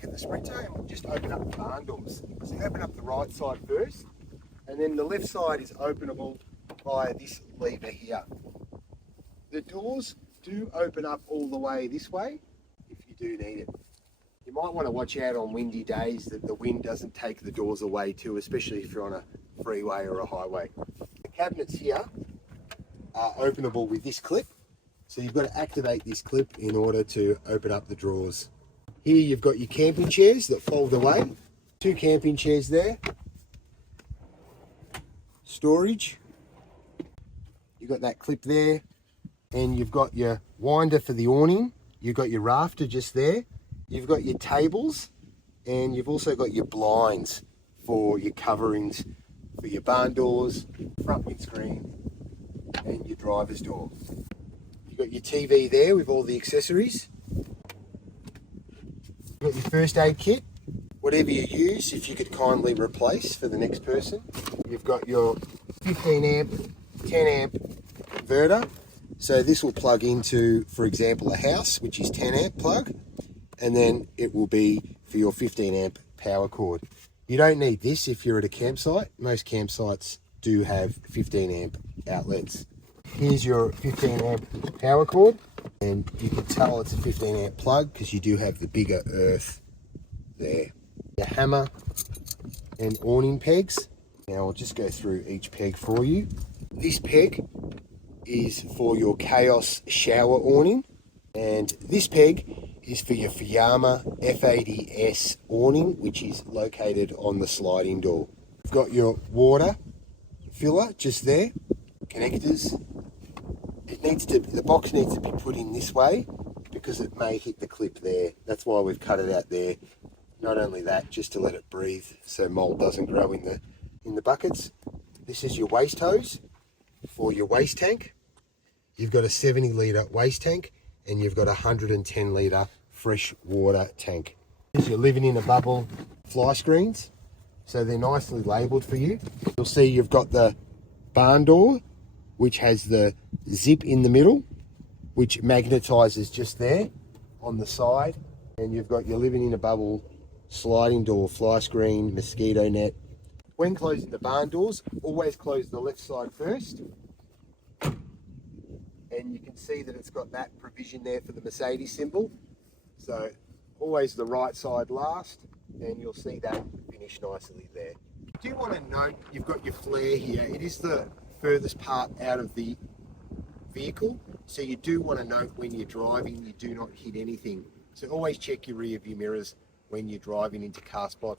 back at the Sprinter and we'll just open up the barn doors. So you open up the right side first, and then the left side is openable via this lever here. The doors do open up all the way this way if you do need it. You might want to watch out on windy days that the wind doesn't take the doors away too, especially if you're on a freeway or a highway. The cabinets here are openable with this clip. So you've got to activate this clip in order to open up the drawers. Here you've got your camping chairs that fold away. 2 camping chairs there. Storage. You've got that clip there. And you've got your winder for the awning. You've got your rafter just there. You've got your tables. And you've also got your blinds for your coverings for your barn doors, front windscreen, and your driver's door. You've got your TV there with all the accessories. You've got your first aid kit. Whatever you use, if you could kindly replace for the next person. You've got your 15 amp, 10 amp converter. So this will plug into, for example, a house, which is 10 amp plug. And then it will be for your 15 amp power cord. You don't need this if you're at a campsite. Most campsites do have 15 amp outlets. Here's your 15 amp power cord, and you can tell it's a 15 amp plug because you do have the bigger earth there. Your hammer and awning pegs. Now I'll just go through each peg for you. This peg is for your Chaos shower awning, and this peg is for your Fuyama F80S awning, which is located on the sliding door. You've got your water filler just there, connectors. The box needs to be put in this way because it may hit the clip there. That's why we've cut it out there. Not only that, just to let it breathe so mold doesn't grow in the buckets. This is your waste hose for your waste tank. You've got a 70 litre waste tank and you've got a 110 litre fresh water tank. Here's your living in a bubble fly screens. So they're nicely labelled for you. You'll see you've got the barn door, which has the zip in the middle, which magnetizes just there on the side. And you've got your living in a bubble sliding door, fly screen, mosquito net. When closing the barn doors, always close the left side first. And you can see that it's got that provision there for the Mercedes symbol. So always the right side last, and you'll see that finish nicely there. I do want to note you've got your flare here. It is the furthest part out of the vehicle, so you do want to note when you're driving you do not hit anything. So always check your rear view mirrors when you're driving into car spots